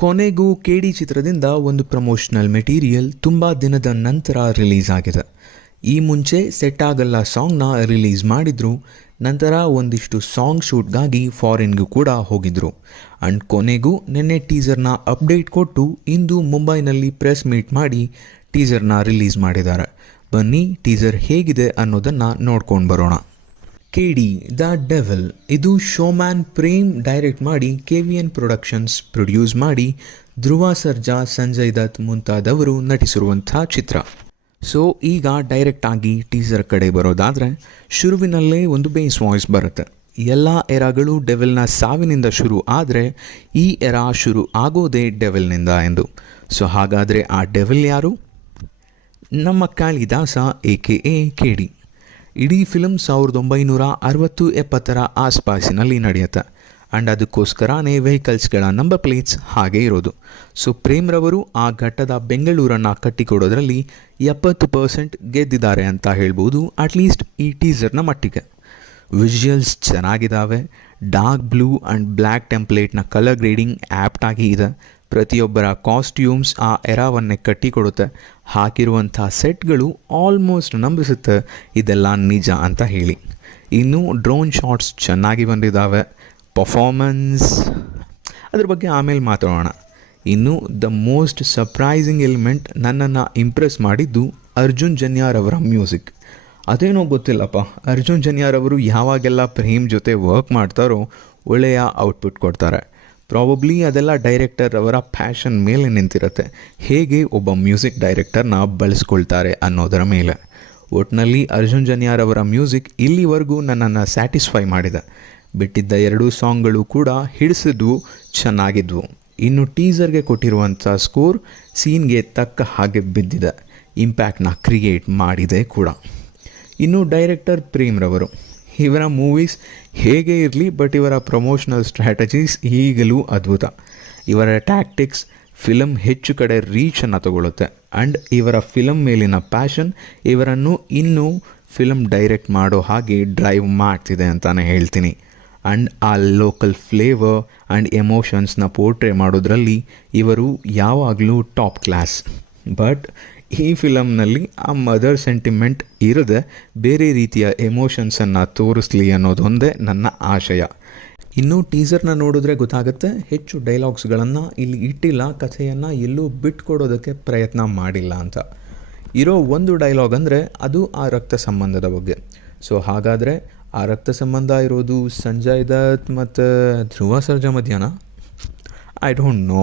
ಕೊನೆಗೂ KD ಚಿತ್ರದಿಂದ ಒಂದು ಪ್ರಮೋಷನಲ್ ಮೆಟೀರಿಯಲ್ ತುಂಬ ದಿನದ ನಂತರ ರಿಲೀಸ್ ಆಗಿದೆ. ಈ ಮುಂಚೆ ಸೆಟ್ ಆಗಲ್ಲ ಸಾಂಗ್ನ ರಿಲೀಸ್ ಮಾಡಿದ್ರು. ನಂತರ ಒಂದಿಷ್ಟು ಸಾಂಗ್ ಶೂಟ್ಗಾಗಿ ಫಾರಿನ್ಗೂ ಕೂಡ ಹೋಗಿದ್ರು. ಆ್ಯಂಡ್ ಕೊನೆಗೂ ನಿನ್ನೆ ಟೀಸರ್ನ ಅಪ್ಡೇಟ್ ಕೊಟ್ಟು ಇಂದು ಮುಂಬೈನಲ್ಲಿ ಪ್ರೆಸ್ ಮೀಟ್ ಮಾಡಿ ಟೀಸರ್ನ ರಿಲೀಸ್ ಮಾಡಿದ್ದಾರೆ. ಬನ್ನಿ ಟೀಸರ್ ಹೇಗಿದೆ ಅನ್ನೋದನ್ನು ನೋಡ್ಕೊಂಡು ಬರೋಣ. KD ದ ಡೆವಿಲ್ ಇದು ಶೋಮ್ಯಾನ್ ಪ್ರೇಮ್ ಡೈರೆಕ್ಟ್ ಮಾಡಿ KVN ಪ್ರೊಡಕ್ಷನ್ಸ್ ಪ್ರೊಡ್ಯೂಸ್ ಮಾಡಿ ಧ್ರುವ ಸರ್ಜಾ, ಸಂಜಯ್ ದತ್ ಮುಂತಾದವರು ನಟಿಸಿರುವಂಥ ಚಿತ್ರ. ಸೊ ಈಗ ಡೈರೆಕ್ಟ್ ಆಗಿ ಟೀಸರ್ ಕಡೆ ಬರೋದಾದರೆ ಶುರುವಿನಲ್ಲೇ ಒಂದು ಬೇಸ್ ವಾಯ್ಸ್ ಬರುತ್ತೆ. ಎಲ್ಲ ಎರಾಗಳು ಡೆವಿಲ್ನ ಸಾವಿನಿಂದ ಶುರು ಆದರೆ ಈ ಎರಾ ಶುರು ಆಗೋದೇ ಡೆವಿಲ್ನಿಂದ ಎಂದು. ಸೊ ಹಾಗಾದರೆ ಆ ಡೆವಿಲ್ ಯಾರು? ನಮ್ಮ ಕಾಳಿದಾಸ AKA KD. ಇಡೀ ಫಿಲ್ಮ್ 1960-70 ಆಸ್ಪಾಸಿನಲ್ಲಿ ನಡೆಯುತ್ತೆ. ಆ್ಯಂಡ್ ಅದಕ್ಕೋಸ್ಕರನೇ ವೆಹಿಕಲ್ಸ್ಗಳ ನಂಬರ್ ಪ್ಲೇಟ್ಸ್ ಹಾಗೆ ಇರೋದು. ಸೊ ಪ್ರೇಮ್ರವರು ಆ ಘಟ್ಟದ ಬೆಂಗಳೂರನ್ನು ಕಟ್ಟಿಕೊಡೋದ್ರಲ್ಲಿ 70% ಗೆದ್ದಿದ್ದಾರೆ ಅಂತ ಹೇಳ್ಬೋದು, ಅಟ್ಲೀಸ್ಟ್ ಈ ಟೀಸರ್ನ ಮಟ್ಟಿಗೆ. ವಿಜುವಲ್ಸ್ ಚೆನ್ನಾಗಿದ್ದಾವೆ. ಡಾರ್ಕ್ ಬ್ಲೂ ಆ್ಯಂಡ್ ಬ್ಲ್ಯಾಕ್ ಟೆಂಪ್ಲೇಟ್ನ ಕಲರ್ ಗ್ರೇಡಿಂಗ್ ಆ್ಯಪ್ಟಾಗಿ ಇದೆ. ಪ್ರತಿಯೊಬ್ಬರ ಕಾಸ್ಟ್ಯೂಮ್ಸ್ ಆ ಎರಾವನ್ನೇ ಕಟ್ಟಿಕೊಡುತ್ತೆ. ಹಾಕಿರುವಂಥ ಸೆಟ್ಗಳು ಆಲ್ಮೋಸ್ಟ್ ನಂಬಿಸುತ್ತೆ ಇದೆಲ್ಲ ನಿಜ ಅಂತ ಹೇಳಿ. ಇನ್ನು ಡ್ರೋನ್ ಶಾಟ್ಸ್ ಚೆನ್ನಾಗಿ ಬಂದಿದ್ದಾವೆ. ಪರ್ಫಾರ್ಮೆನ್ಸ್ ಅದ್ರ ಬಗ್ಗೆ ಆಮೇಲೆ ಮಾತಾಡೋಣ. ಇನ್ನು ದ ಮೋಸ್ಟ್ ಸರ್ಪ್ರೈಸಿಂಗ್ ಎಲಿಮೆಂಟ್ ನನ್ನನ್ನು ಇಂಪ್ರೆಸ್ ಮಾಡಿದ್ದು ಅರ್ಜುನ್ ಜನ್ಯಾರ್ ಅವರ ಮ್ಯೂಸಿಕ್. ಅದೇನೋ ಗೊತ್ತಿಲ್ಲಪ್ಪ, ಅರ್ಜುನ್ ಜನ್ಯಾರ್ ಅವರು ಯಾವಾಗೆಲ್ಲ ಪ್ರೇಮ್ ಜೊತೆ ವರ್ಕ್ ಮಾಡ್ತಾರೋ ಒಳ್ಳೆಯ ಔಟ್ಪುಟ್ ಕೊಡ್ತಾರೆ. ಪ್ರಾಬಬ್ಲಿ ಅದೆಲ್ಲ ಡೈರೆಕ್ಟರ್ ಅವರ ಪ್ಯಾಷನ್ ಮೇಲೆ ನಿಂತಿರುತ್ತೆ, ಹೇಗೆ ಒಬ್ಬ ಮ್ಯೂಸಿಕ್ ಡೈರೆಕ್ಟರ್ನ ಬಳಸ್ಕೊಳ್ತಾರೆ ಅನ್ನೋದರ ಮೇಲೆ. ಒಟ್ಟಿನಲ್ಲಿ ಅರ್ಜುನ್ ಜನ್ಯಾರ್ ಅವರ ಮ್ಯೂಸಿಕ್ ಇಲ್ಲಿವರೆಗೂ ನನ್ನನ್ನು ಸ್ಯಾಟಿಸ್ಫೈ ಮಾಡಿದೆ. ಬಿಟ್ಟಿದ್ದ 2 ಸಾಂಗ್ಗಳು ಕೂಡ ಹಿಡಿಸಿದ್ವು, ಚೆನ್ನಾಗಿದ್ವು. ಇನ್ನು ಟೀಸರ್ಗೆ ಕೊಟ್ಟಿರುವಂಥ ಸ್ಕೋರ್ ಸೀನ್ಗೆ ತಕ್ಕ ಹಾಗೆ ಬಿದ್ದಿದೆ, ಇಂಪ್ಯಾಕ್ಟ್ನ ಕ್ರಿಯೇಟ್ ಮಾಡಿದೆ ಕೂಡ. ಇನ್ನು ಡೈರೆಕ್ಟರ್ ಪ್ರೇಮ್ರವರು, ಇವರ ಮೂವೀಸ್ ಹೇಗೆ ಇರಲಿ ಬಟ್ ಇವರ ಪ್ರಮೋಷನಲ್ ಸ್ಟ್ರಾಟಜೀಸ್ ಈಗಲೂ ಅದ್ಭುತ. ಇವರ ಟ್ಯಾಕ್ಟಿಕ್ಸ್ ಫಿಲಮ್ ಹೆಚ್ಚು ಕಡೆ ರೀಚನ್ನು ತಗೊಳ್ಳುತ್ತೆ. ಆ್ಯಂಡ್ ಇವರ ಫಿಲಮ್ ಮೇಲಿನ ಪ್ಯಾಷನ್ ಇವರನ್ನು ಇನ್ನೂ ಫಿಲಮ್ ಡೈರೆಕ್ಟ್ ಮಾಡೋ ಹಾಗೆ ಡ್ರೈವ್ ಮಾಡ್ತಿದೆ ಅಂತಲೇ ಹೇಳ್ತೀನಿ. ಆ್ಯಂಡ್ ಆ ಲೋಕಲ್ ಫ್ಲೇವರ್ ಆ್ಯಂಡ್ ಎಮೋಷನ್ಸ್ನ ಪೋರ್ಟ್ರೇ ಮಾಡೋದ್ರಲ್ಲಿ ಇವರು ಯಾವಾಗಲೂ ಟಾಪ್ ಕ್ಲಾಸ್. ಬಟ್ ಈ ಫಿಲಮ್ನಲ್ಲಿ ಆ ಮದರ್ ಸೆಂಟಿಮೆಂಟ್ ಇರದೆ ಬೇರೆ ರೀತಿಯ ಎಮೋಷನ್ಸನ್ನು ತೋರಿಸ್ಲಿ ಅನ್ನೋದೊಂದೇ ನನ್ನ ಆಶಯ. ಇನ್ನು ಟೀಸರ್ನ ನೋಡಿದ್ರೆ ಗೊತ್ತಾಗುತ್ತೆ, ಹೆಚ್ಚು ಡೈಲಾಗ್ಸ್ಗಳನ್ನು ಇಲ್ಲಿ ಇಟ್ಟಿಲ್ಲ, ಕಥೆಯನ್ನು ಎಲ್ಲೂ ಬಿಟ್ಕೊಡೋದಕ್ಕೆ ಪ್ರಯತ್ನ ಮಾಡಿಲ್ಲ ಅಂತ. ಇರೋ ಒಂದು ಡೈಲಾಗ್ ಅಂದರೆ ಅದು ಆ ರಕ್ತ ಸಂಬಂಧದ ಬಗ್ಗೆ. ಸೊ ಹಾಗಾದರೆ ಆ ರಕ್ತ ಸಂಬಂಧ ಇರೋದು ಸಂಜಯ್ ದತ್ ಮತ್ತು ಧ್ರುವ ಸರ್ಜಾ ಮಧ್ಯಾಹ್ನ? I don't know.